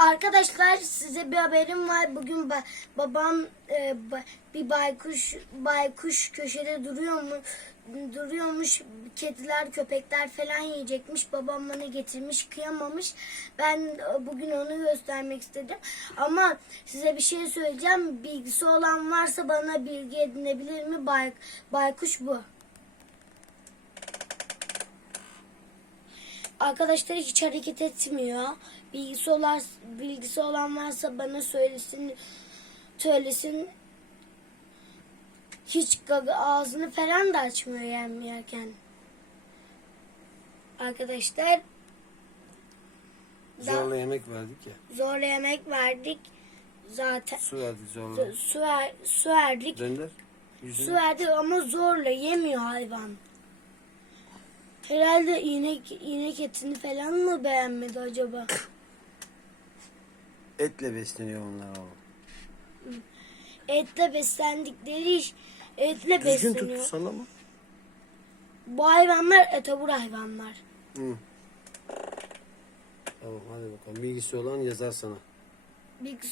Arkadaşlar size bir haberim var. Bugün ba- babam e, ba- bir baykuş baykuş köşede duruyormuş duruyormuş. Kediler, köpekler falan yiyecekmiş. Babam bana getirmiş, kıyamamış. Ben e, bugün onu göstermek istedim. Ama size bir şey söyleyeceğim. Bilgisi olan varsa bana bilgi edinebilir mi? Bay, baykuş bu. Arkadaşlar hiç hareket etmiyor. Bilgisi olan bilgisi olan varsa bana söylesin söylesin. Hiç gaga- ağzını falan da açmıyor yem yerken. Arkadaşlar da- Zorla yemek verdik ya. zorla yemek verdik. Zaten Su verdik zorla. su, ver, su verdik. Dönder. Yüzünü. Su verdik ama zorla yemiyor hayvan. Herhalde inek inek etini falan mı beğenmedi acaba? Etle besleniyor onlar oğlum. Etle beslendikleri iş etle Düzgün besleniyor. tut sallama. Bu hayvanlar etobur hayvanlar. Hı. Tamam hadi bakalım. Bilgisi olan yazar sana. Bilgisi